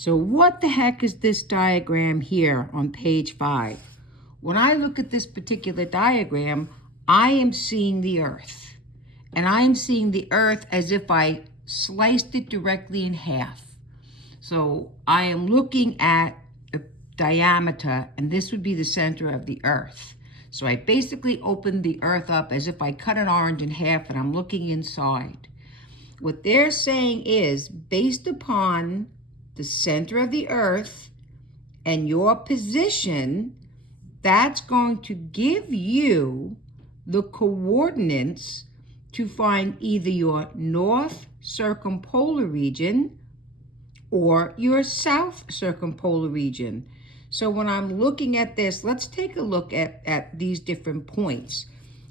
So what the heck is this diagram here on page 5? When I look at this particular diagram, I am seeing the Earth. And I am seeing the Earth as if I sliced it directly in half. So I am looking at a diameter, and this would be the center of the Earth. So I basically opened the Earth up as if I cut an orange in half, and I'm looking inside. What they're saying is, based upon the center of the Earth and your position, that's going to give you the coordinates to find either your north circumpolar region or your south circumpolar region. So when I'm looking at this, let's take a look at these different points.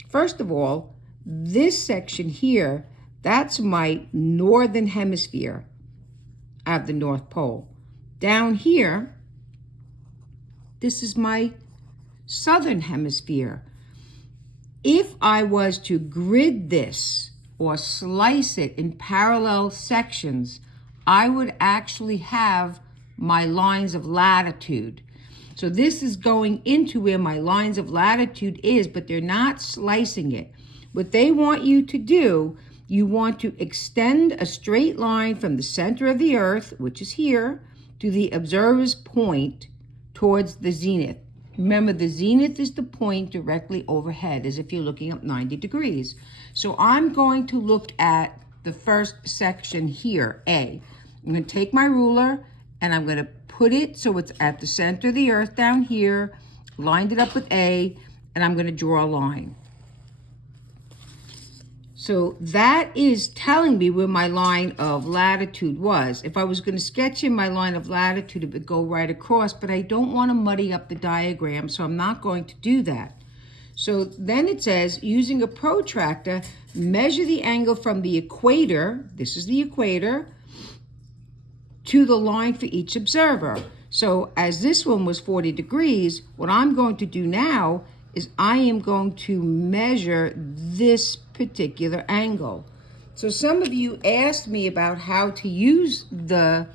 First of all, this section here, that's my northern hemisphere of the North Pole. Down here, this is my southern hemisphere. If I was to grid this or slice it in parallel sections, I would actually have my lines of latitude. So this is going into where my lines of latitude is, but they're not slicing it. What they want you to do, you want to extend a straight line from the center of the Earth, which is here, to the observer's point towards the zenith. Remember, the zenith is the point directly overhead, as if you're looking up 90 degrees. So I'm going to look at the first section here, A. I'm going to take my ruler and I'm going to put it so it's at the center of the Earth down here, lined it up with A, and I'm going to draw a line. So that is telling me where my line of latitude was. If I was going to sketch in my line of latitude, it would go right across, but I don't want to muddy up the diagram, so I'm not going to do that. So then it says, using a protractor, measure the angle from the equator, this is the equator, to the line for each observer. So as this one was 40 degrees, what I'm going to do now is I am going to measure this particular angle. So some of you asked me about how to use the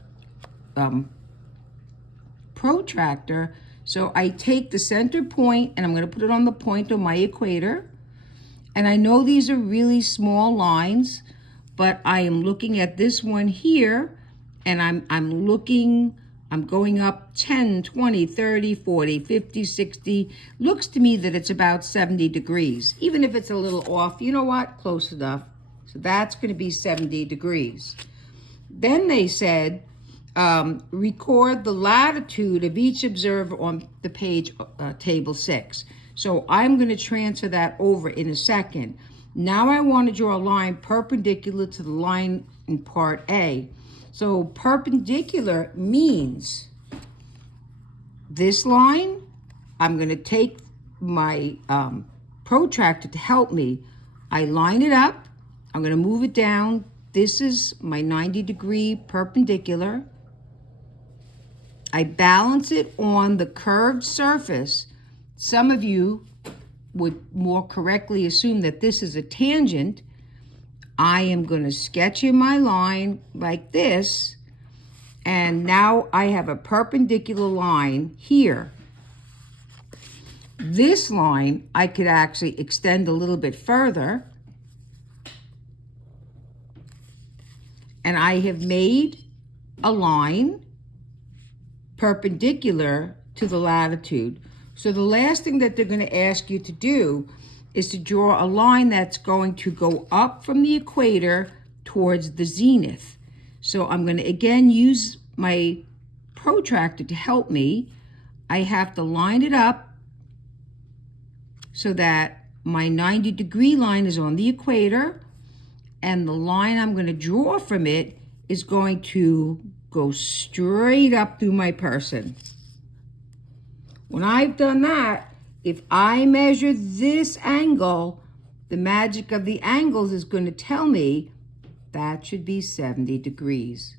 protractor. So I take the center point and I'm going to put it on the point of my equator. And I know these are really small lines, but I am looking at this one here, and I'm going up 10, 20, 30, 40, 50, 60. Looks to me that it's about 70 degrees. Even if it's a little off, you know what? Close enough. So that's going to be 70 degrees. Then they said, record the latitude of each observer on the page, table 6. So I'm going to transfer that over in a second. Now I want to draw a line perpendicular to the line in part A. So perpendicular means this line, I'm going to take my protractor to help me. I line it up. I'm going to move it down. This is my 90-degree perpendicular. I balance it on the curved surface. Some of you would more correctly assume that this is a tangent. I am going to sketch in my line like this, and now I have a perpendicular line here. This line I could actually extend a little bit further, and I have made a line perpendicular to the latitude. So the last thing that they're going to ask you to do is to draw a line that's going to go up from the equator towards the zenith. So I'm going to again use my protractor to help me. I have to line it up so that my 90-degree line is on the equator, and the line I'm going to draw from it is going to go straight up through my person. When I've done that, if I measure this angle, the magic of the angles is going to tell me that should be 70 degrees.